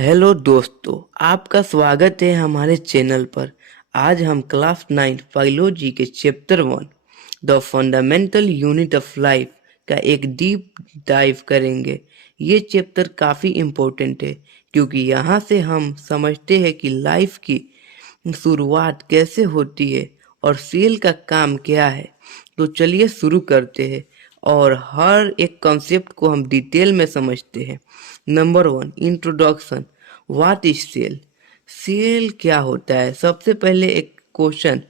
Hello दोस्तों, आपका स्वागत है हमारे चैनल पर। आज हम क्लास 9 बायोलॉजी के chapter 1 the fundamental unit of life का एक डीप डाइव करेंगे। ये चैप्टर काफ़ी इम्पोर्टेंट है क्योंकि यहाँ से हम समझते हैं कि लाइफ की शुरुआत कैसे होती है और सेल का काम क्या है। तो चलिए शुरू करते हैं और हर एक कॉन्सेप्ट को हम डिटेल में समझते हैं। Number 1, introduction. What is cell? Cell क्या होता है? सबसे पहले एक क्वेश्चन,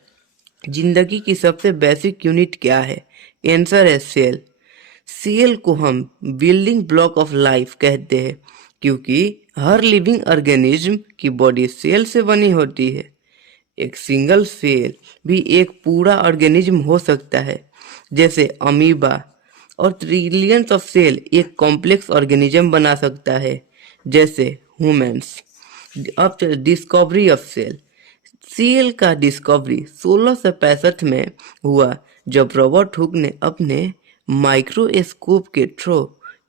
जिंदगी की सबसे बेसिक यूनिट क्या है? आंसर है सेल। सेल को हम बिल्डिंग ब्लॉक ऑफ लाइफ कहते हैं क्योंकि हर लिविंग ऑर्गेनिज्म की बॉडी सेल से बनी होती है। एक सिंगल सेल भी एक पूरा ऑर्गेनिज्म हो सकता है, जैसे अमीबा, और ट्रिलियंस ऑफ सेल एक कॉम्प्लेक्स ऑर्गेनिज्म बना सकता है, जैसे ह्यूमंस। अब डिस्कवरी ऑफ सेल। सेल का डिस्कवरी 1665 में हुआ जब रॉबर्ट हुक ने अपने माइक्रोस्कोप के थ्रू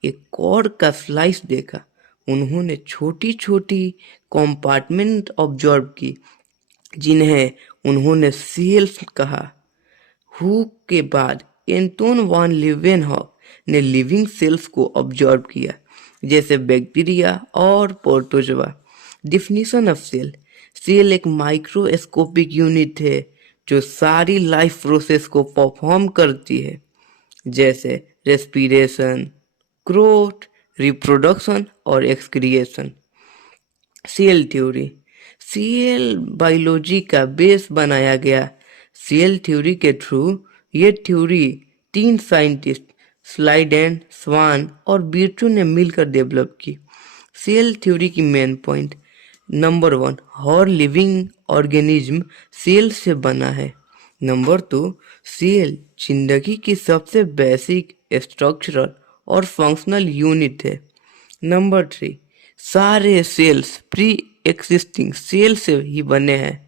एक कॉर्ड का स्लाइस देखा। उन्होंने छोटी छोटी कंपार्टमेंट ऑब्जर्व की जिन्हें उन्होंने सेल्स कहा। हुक के बाद एंटोन वान लीवेनहॉक ने लिविंग सेल्स को ऑब्जर्व किया, जैसे बैक्टीरिया और protozoa. Definition of cell. Cell एक माइक्रोस्कोपिक यूनिट है जो सारी लाइफ प्रोसेस को परफॉर्म करती है, जैसे रेस्पिरेशन, ग्रोथ, रिप्रोडक्शन और excretion. Cell theory. Cell biology का बेस बनाया गया। सेल थ्योरी के थ्रू ये थ्योरी 3 साइंटिस्ट स्लाइडेन, स्वान और बीटू ने मिलकर डेवलप की। सेल थ्योरी की मेन पॉइंट। नंबर 1, हर लिविंग ऑर्गेनिज्म सेल से बना है। नंबर 2, सेल जिंदगी की सबसे बेसिक स्ट्रक्चरल और फंक्शनल यूनिट है। नंबर 3, सारे सेल्स प्री एक्सिस्टिंग सेल से ही बने हैं।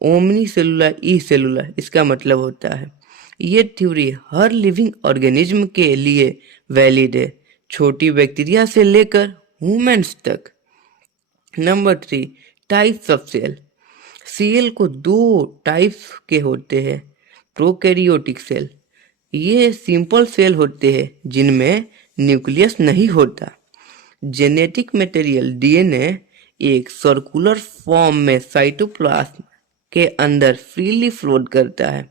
ओमनी सेलुलर ई सेलुलर इसका मतलब होता है। ये थ्योरी हर लिविंग ऑर्गेनिज्म के लिए वैलिड है, छोटी बैक्टीरिया से लेकर ह्यूमंस तक। Number 3, types of cell. Cell को 2 टाइप्स के होते हैं। प्रोकैरियोटिक सेल, ये सिंपल सेल होते हैं जिनमें न्यूक्लियस नहीं होता। जेनेटिक मटेरियल डीएनए एक सर्कुलर फॉर्म में साइटोप्लाज्म के अंदर फ्रीली फ्लोट करता है।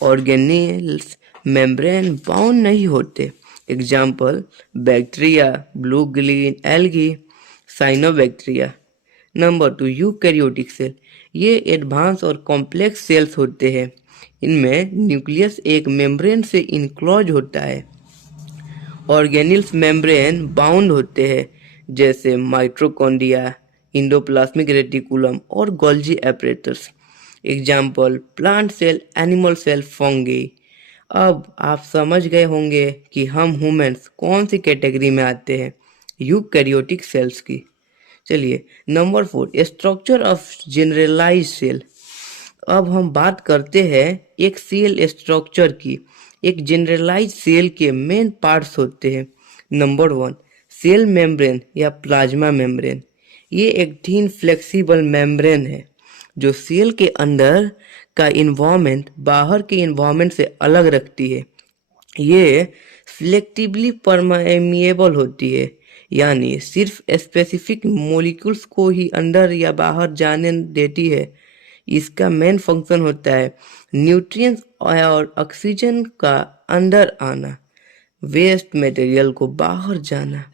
ऑर्गेनेल्स मेम्ब्रेन बाउंड नहीं होते। Example, bacteria, blue green algae, cyanobacteria. Number 2, eukaryotic cell. ये एडवांस और कॉम्प्लेक्स सेल्स होते हैं। इनमें न्यूक्लियस एक मेम्ब्रेन से इनक्लोज होता है। ऑर्गेनेल्स मेम्ब्रेन बाउंड होते हैं, जैसे माइटोकॉन्ड्रिया, इंडोप्लाज्मिक रेटिकुलम और Golgi apparatus. Example, plant cell, animal cell, fungi. अब आप समझ गए होंगे कि हम ह्यूमंस कौन सी कैटेगरी में आते हैं, यूकैरियोटिक सेल्स की। चलिए, number 4, structure of generalized cell. अब हम बात करते हैं एक सेल स्ट्रक्चर की। एक जनरलाइज सेल के मेन पार्ट्स होते हैं। नंबर 1, सेल मेम्ब्रेन या प्लाज्मा मेम्ब्रेन। ये एक थीन फ्लेक्सिबल मेम्ब्रेन है जो सेल के अंदर का इन्वायरमेंट बाहर के इन्वायरमेंट से अलग रखती है। ये सिलेक्टिवली परमेएबल होती है, यानी सिर्फ स्पेसिफिक मॉलिक्यूल्स को ही अंदर या बाहर जाने देती है। इसका मेन फंक्शन होता है न्यूट्रिएंट्स और ऑक्सीजन का अंदर आना, वेस्ट मटेरियल को बाहर जाना।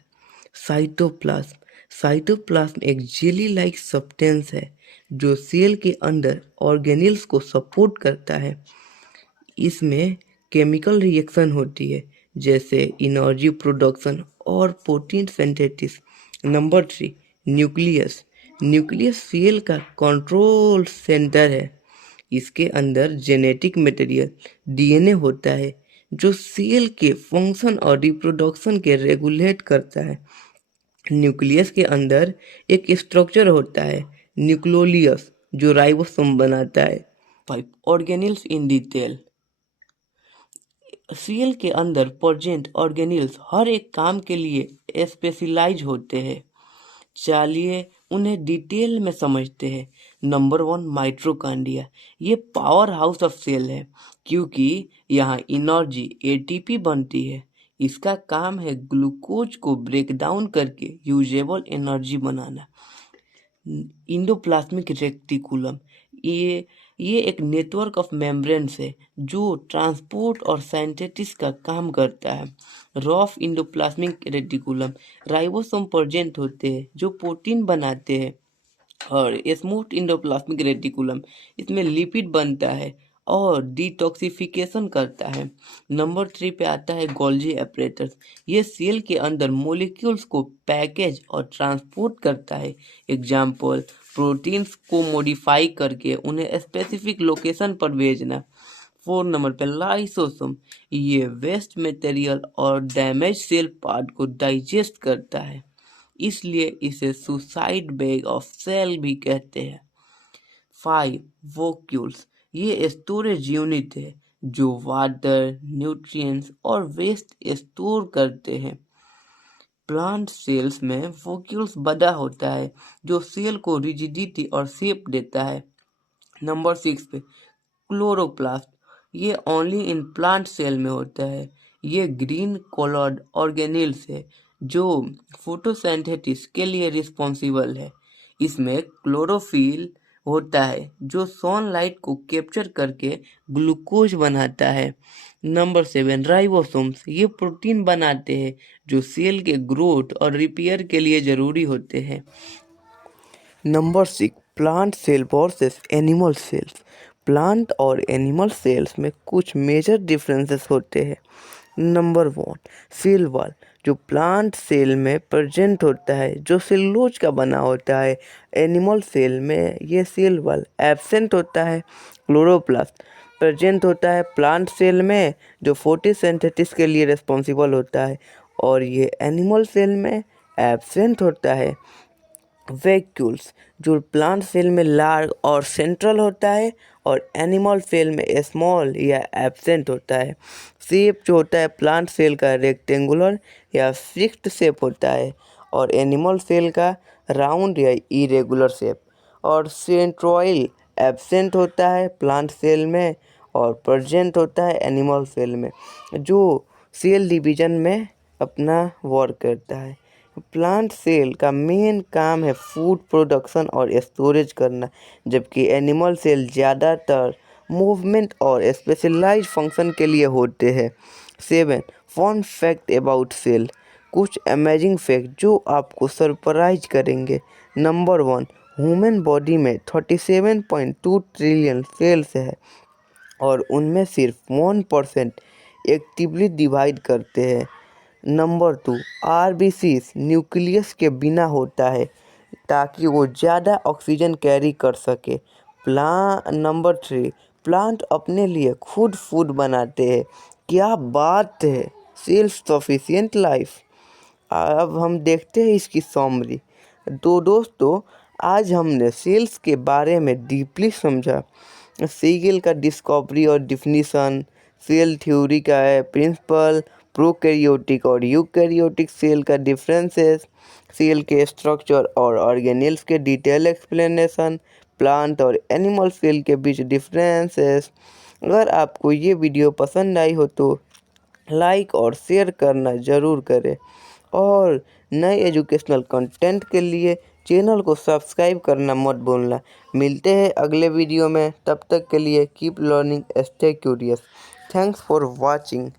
साइटोप्लाज्म। साइटोप्लाज्म एक जेली लाइक सब्सटेंस है जो सेल के अंदर ऑर्गेनेल्स को सपोर्ट करता है। इसमें केमिकल रिएक्शन होती है, जैसे एनर्जी प्रोडक्शन और protein synthesis. Number 3, nucleus. Nucleus cell का कंट्रोल सेंटर है। इसके अंदर जेनेटिक मटेरियल डीएनए होता है जो सेल के फंक्शन और रिप्रोडक्शन के रेगुलेट करता है। न्यूक्लियस के अंदर एक स्ट्रक्चर होता है न्यूक्लियोलस जो राइबोसोम बनाता है। 5, ऑर्गेनेल्स इन डिटेल। सेल के अंदर प्रेजेंट ऑर्गेनेल्स हर एक काम के लिए स्पेशलाइज होते हैं। चलिए उन्हें डिटेल में समझते हैं। Number 1, mitochondria. ये पावर हाउस ऑफ सेल है क्योंकि यहाँ एनर्जी एटीपी बनती है। इसका काम है ग्लूकोज को ब्रेक डाउन करके यूजेबल एनर्जी बनाना। इंडोप्लाज्मिक रेटिकुलम, ये एक नेटवर्क ऑफ मेम्ब्रेन्स है जो ट्रांसपोर्ट और सिंथेसिस का काम करता है। Rough endoplasmic reticulum, ribosome present होते हैं जो प्रोटीन बनाते हैं। और स्मूथ इंडोप्लाज्मिक रेटिकुलम, इसमें लिपिड बनता है और डिटॉक्सिफिकेशन करता है। नंबर 3 पे आता है गोल्जी एपरेटस। ये सेल के अंदर मॉलिक्यूल्स को पैकेज और ट्रांसपोर्ट करता है। एग्जाम्पल, प्रोटीन्स को मॉडिफाई करके उन्हें स्पेसिफिक लोकेशन पर भेजना। 4 नंबर पे लाइसोसोम, ये वेस्ट मटेरियल और डैमेज सेल पार्ट को डाइजेस्ट करता है, इसलिए इसे सुसाइड बैग ऑफ सेल भी कहते हैं। 5 वोक्यूल्स, ये स्टोरेज यूनिट है जो वाटर, न्यूट्रिएंट्स और वेस्ट स्टोर करते हैं। प्लांट सेल्स में वोक्यूल्स बड़ा होता है जो सेल को रिजिडिटी और शेप देता है। नंबर 6 पे क्लोरोप्लास्ट, ये ओनली इन प्लांट सेल में होता है। ये ग्रीन कलर्ड ऑर्गेनेल्स है जो फोटोसिंथेसिस के लिए रिस्पॉन्सिबल है। इसमें क्लोरोफिल होता है जो सनलाइट को कैप्चर करके ग्लूकोज बनाता है। नंबर 7 राइबोसोम्स, ये प्रोटीन बनाते हैं जो सेल के ग्रोथ और रिपेयर के लिए ज़रूरी होते हैं। Number 6 plant cell versus animal cells. Plant और एनिमल सेल्स में कुछ मेजर डिफरेंसेस होते हैं। नंबर 1 सेल वॉल, जो प्लांट सेल में प्रेजेंट होता है जो सेलुलोज का बना होता है। एनिमल सेल में ये सेल वॉल एब्सेंट होता है। क्लोरोप्लास्ट प्रेजेंट होता है प्लांट सेल में जो फोटोसिंथेसिस के लिए रिस्पॉन्सिबल होता है, और ये एनिमल सेल में एब्सेंट होता है। वैक्यूल्स, जो प्लांट सेल में लार्ज और सेंट्रल होता है और एनिमल सेल में स्मॉल या एब्सेंट होता है। शेप जो होता है प्लांट सेल का रेक्टेंगुलर या फिक्स्ड शेप होता है और एनिमल सेल का राउंड या इरेगुलर शेप। और सेंट्रोइड एब्सेंट होता है प्लांट सेल में और प्रेजेंट होता है एनिमल सेल में, जो सेल डिवीजन में अपना वर्क करता है। प्लांट सेल का मेन काम है फूड प्रोडक्शन और स्टोरेज करना, जबकि एनिमल सेल ज़्यादातर मूवमेंट और स्पेशलाइज्ड फंक्शन के लिए होते हैं। 7 फन फैक्ट अबाउट सेल, कुछ अमेजिंग फैक्ट जो आपको सरप्राइज करेंगे। नंबर 1 ह्यूमन बॉडी में 37.2 ट्रिलियन सेल्स है और उनमें सिर्फ 1% एक्टिवली डिवाइड करते हैं। नंबर 2 आरबीसीज न्यूक्लियस के बिना होता है ताकि वो ज़्यादा ऑक्सीजन कैरी कर सके। नंबर 3 प्लांट अपने लिए खुद फूड बनाते हैं। क्या बात है, सेल्फ सफिशिएंट लाइफ। अब हम देखते हैं इसकी समरी। तो दोस्तों, आज हमने सेल्स के बारे में डीपली समझा। सेल का डिस्कवरी और डिफिनीशन, सेल थ्योरी का है प्रिंसिपल, प्रोकैरियोटिक और यूकैरियोटिक सेल का डिफरेंसेस, सेल के स्ट्रक्चर और ऑर्गेनेल्स के डिटेल एक्सप्लेनेशन, प्लांट और एनिमल सेल के बीच डिफरेंसेस। अगर आपको ये वीडियो पसंद आई हो तो लाइक और शेयर करना ज़रूर करें, और नए एजुकेशनल कंटेंट के लिए चैनल को सब्सक्राइब करना मत भूलना। मिलते हैं अगले वीडियो में, तब तक के लिए keep learning, stay curious. Thanks for watching.